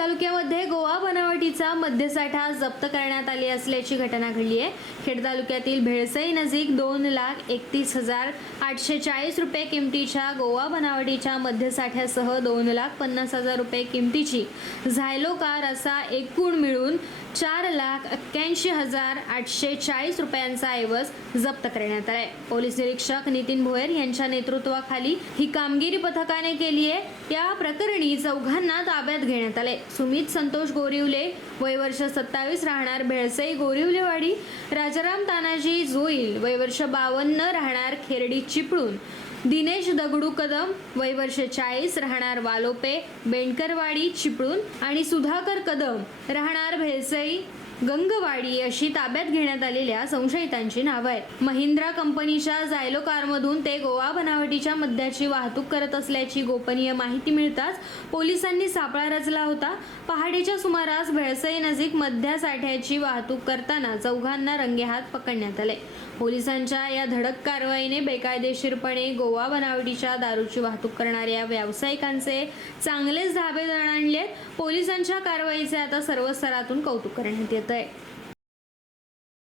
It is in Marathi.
तालुक्यामध्ये गोवा बनावटीचा मद्यसाठा जप्त करण्यात आली असल्याची घटना घडली आहे. खेड तालुक्यातील भेळसई नजीक दोन लाख एकतीस हजार आठशे चाळीस रुपये किमतीच्या गोवा बनावटीच्या मद्यसाठ्यासह दोन लाख पन्नास हजार रुपये किमतीची झायलो कार असा एकूण मिळून चार लाख एक्क्याऐंशी हजार आठशे चाळीस रुपयांचा ऐवज जप्त करण्यात आलाय. पोलीस निरीक्षक नितीन भोयर यांच्या नेतृत्वाखाली ही कामगिरी पथकाने केली आहे. या प्रकरणी चौघांना ताब्यात घेण्यात आले सुमित संतोष गोरिवले वय वर्ष सत्तावीस राहणार भेळसई गोरिवलेवाडी राजाराम तानाजी जोईल वय वर्ष बावन्न राहणार खेरडी चिपळूण दिनेश दगडू कदम वय वर्ष चाळीस राहणार वालोपे बेंडकरवाडी चिपळूण आणि सुधाकर कदम राहणार भेळसई गंगवाडी अशी ताब्यात घेण्यात आलेल्या संशयितांची नावं आहेत. महिंद्रा कंपनीच्या जायलो कारमधून ते गोवा बनावटीच्या मद्याची वाहतूक करत असल्याची गोपनीय माहिती मिळताच पोलिसांनी सापळा रचला होता. पहाटेच्या सुमारास भेळसई नजीक मद्यासाठ्याची वाहतूक करताना चौघांना रंगेहात पकडण्यात आले. पोलिसांच्या या धडक कारवाईने बेकायदेशीरपणे गोवा बनावटीच्या दारूची वाहतूक करणाऱ्या व्यावसायिकांचे चांगलेच धाबे दण आणले पोलिसांच्या कारवाईचे आता सर्व स्तरातून कौतुक करण्यात येत. आहे